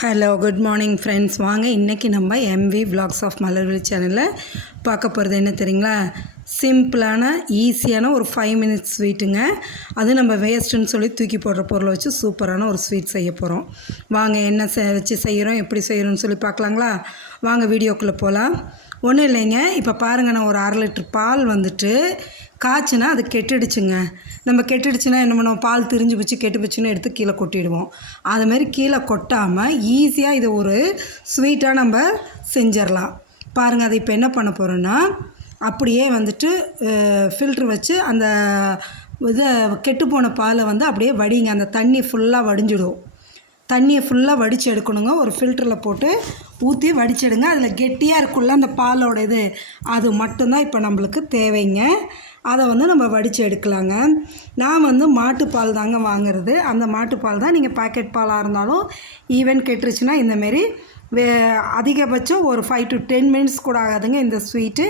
Hello good morning friends வாங்க இன்றைக்கி நம்ம எம்வி vlogs ஆஃப் மலர்வெளி சேனலில் பார்க்க போகிறது என்ன தெரியுங்களா? சிம்பிளான ஈஸியான ஒரு ஃபைவ் மினிட்ஸ் ஸ்வீட்டுங்க அது நம்ம வேஸ்ட்டுன்னு சொல்லி தூக்கி போடுற பொருளை வச்சு சூப்பரான ஒரு ஸ்வீட் செய்ய போகிறோம் வாங்க என்ன செ வச்சு செய்கிறோம் எப்படி செய்கிறோம்னு சொல்லி பார்க்கலாங்களா? வாங்க வீடியோக்குள்ளே போகலாம் ஒன்றும் இல்லைங்க. இப்போ பாருங்கள் நான் ஒரு அரை லிட்டர் பால் வந்துட்டு காய்ச்சினா அது கெட்டுடுச்சுங்க. நம்ம கெட்டுடுச்சுன்னா என்ன பண்ணுவோம்? பால் திரிஞ்சு போச்சு கெட்டு போச்சுன்னு எடுத்து கீழே கொட்டிடுவோம். அதுமாரி கீழே கொட்டாமல் ஈஸியாக இதை ஒரு ஸ்வீட்டாக நம்ம செஞ்சிடலாம் பாருங்கள் அதை இப்போ என்ன பண்ண போகிறோன்னா அப்படியே வந்துட்டு ஃபில்ட்ரு வச்சு அந்த இதை கெட்டுப்போன பாலை வந்து அப்படியே வடிங்க. அந்த தண்ணி ஃபுல்லாக வடிஞ்சிடும். தண்ணியை ஃபுல்லாக வடித்து எடுக்கணுங்க. ஒரு ஃபில்டரில் போட்டு ஊற்றி வடிச்சிடுங்க அதில் கெட்டியாக இருக்குள்ள அந்த பாலோட இது. அது மட்டும்தான் இப்போ நம்மளுக்கு தேவைங்க. அதை வந்து நம்ம வடித்து எடுக்கலாங்க. நான் வந்து மாட்டுப்பால் தாங்க வாங்குறது. அந்த மாட்டுப்பால் தான் நீங்கள் பாக்கெட் பாலாக இருந்தாலும் ஈவன் கெட்டுருச்சுன்னா இந்தமாரி வே அதிகபட்சம் ஒரு ஃபைவ் டு டென் மினிட்ஸ் கூட ஆகாதுங்க இந்த ஸ்வீட்டு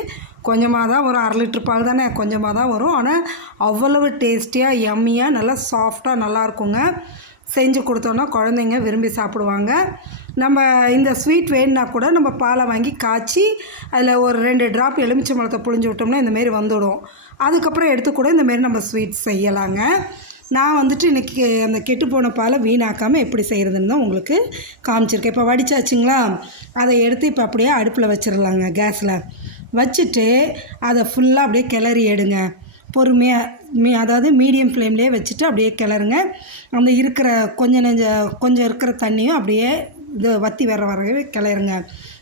கொஞ்சமாக தான் வரும். அரை லிட்டர் பால் தானே? கொஞ்சமாக தான் வரும். ஆனால் அவ்வளவு டேஸ்டியாக எம்மியாக நல்லா சாஃப்டாக நல்லாயிருக்குங்க செஞ்சு கொடுத்தோன்னா குழந்தைங்க விரும்பி சாப்பிடுவாங்க. நம்ம இந்த ஸ்வீட் வேணுன்னா கூட நம்ம பாலை வாங்கி காய்ச்சி அதில் ஒரு ரெண்டு ட்ராப் எலுமிச்சை மரத்தை புழிஞ்சு விட்டோம்னா இந்தமாரி வந்துடும். அதுக்கப்புறம் எடுத்து கூட இந்தமாரி நம்ம ஸ்வீட் செய்யலாங்க. நான் வந்துட்டு இன்றைக்கி அந்த கெட்டு போன பாலை வீணாக்காமல் எப்படி செய்கிறதுன்னு தான் உங்களுக்கு காமிச்சிருக்கேன். இப்போ வடிச்சாச்சுங்களா? அதை எடுத்து இப்போ அப்படியே அடுப்பில் வச்சிடலாங்க கேஸில். வச்சுட்டு அதை ஃபுல்லாக அப்படியே கிளறி எடுங்க. பொறுமையாக மீ அதாவது மீடியம் ஃப்ளேம்லேயே வச்சுட்டு அப்படியே கிளறுங்க. அந்த இருக்கிற கொஞ்சம் நெஞ்ச கொஞ்சம் இருக்கிற தண்ணியும் அப்படியே இது வற்றி வர வரவே கிளறுங்க.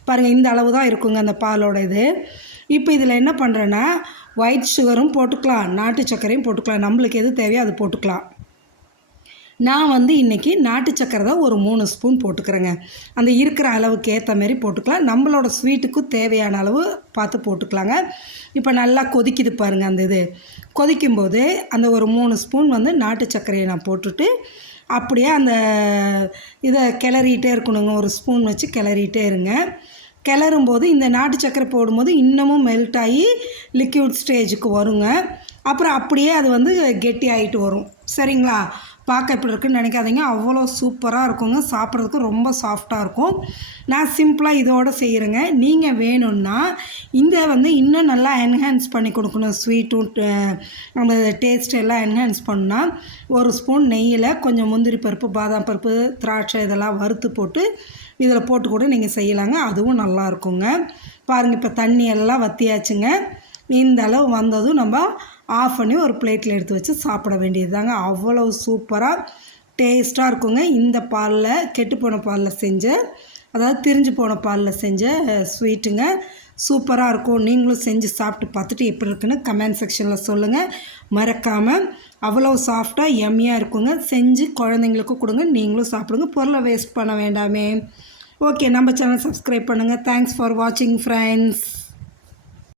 பாருங்கள் இந்த அளவு தான் இருக்குங்க அந்த பாலோட இது. இப்போ இதில் என்ன பண்ணுறேன்னா ஒயிட் சுகரும் போட்டுக்கலாம் நாட்டு சர்க்கரையும் போட்டுக்கலாம். நம்மளுக்கு எது தேவையோ அது போட்டுக்கலாம். நான் வந்து இன்றைக்கி நாட்டு சக்கரை தான் ஒரு மூணு ஸ்பூன் போட்டுக்கிறேங்க. அந்த இருக்கிற அளவுக்கு ஏற்ற மாதிரி போட்டுக்கலாம். நம்மளோட ஸ்வீட்டுக்கும் தேவையான அளவு பார்த்து போட்டுக்கலாங்க. இப்போ நல்லா கொதிக்குது பாருங்கள் அந்த இது. கொதிக்கும்போது அந்த ஒரு மூணு ஸ்பூன் வந்து நாட்டு சர்க்கரையை நான் போட்டுட்டு அப்படியே அந்த இதை கிளறிட்டே இருக்கணுங்க. ஒரு ஸ்பூன் வச்சு கிளறிட்டே இருங்க. கிளறும் போது இந்த நாட்டு சக்கரை போடும்போது இன்னமும் மெல்ட் ஆகி லிக்யூட் ஸ்டேஜுக்கு வருங்க. அப்புறம் அப்படியே அது வந்து கெட்டி ஆகிட்டு வரும். சரிங்களா? பார்க்க எப்படி இருக்குன்னு நினைக்காதீங்க. அவ்வளோ சூப்பராக இருக்குங்க. சாப்பிட்றதுக்கு ரொம்ப சாஃப்டாக இருக்கும். நான் சிம்பிளாக இதோடு செய்கிறேங்க நீங்கள் வேணும்னா இந்த வந்து இன்னும் நல்லா என்ஹான்ஸ் பண்ணி கொடுக்கணும். ஸ்வீட்டும் நம்ம டேஸ்ட் எல்லாம் என்ஹான்ஸ் பண்ணால் ஒரு ஸ்பூன் நெய்யில் கொஞ்சம் முந்திரி பருப்பு பாதாம் பருப்பு திராட்சை இதெல்லாம் வறுத்து போட்டு இதில் போட்டு கூட நீங்கள் செய்யலாங்க. அதுவும் நல்லா இருக்குங்க. பாருங்கள் இப்போ தண்ணி எல்லாம் வத்தியாச்சுங்க. இந்த அளவு வந்ததும் நம்ம ஆஃப் பண்ணி ஒரு பிளேட்டில் எடுத்து வச்சு சாப்பிட வேண்டியது தாங்க அவ்வளோ சூப்பராக டேஸ்ட்டாக இருக்குங்க. இந்த பாலில் கெட்டு போன பாலில் செஞ்ச அதாவது திரிஞ்சு போன பாலில் செஞ்ச ஸ்வீட்டுங்க. சூப்பராக இருக்கும். நீங்களும் செஞ்சு சாப்பிட்டு பார்த்துட்டு எப்படி இருக்குன்னு கமெண்ட் செக்ஷனில் சொல்லுங்கள் மறக்காமல் அவ்வளோ சாஃப்டாக எம்மியாக இருக்குங்க. செஞ்சு குழந்தைங்களுக்கும் கொடுங்க. நீங்களும் சாப்பிடுங்க. பொருளை வேஸ்ட் பண்ண வேண்டாமே. ஓகே நம்ம சேனல் சப்ஸ்கிரைப் பண்ணுங்கள் தேங்க்ஸ் ஃபார் வாட்சிங் ஃப்ரெண்ட்ஸ்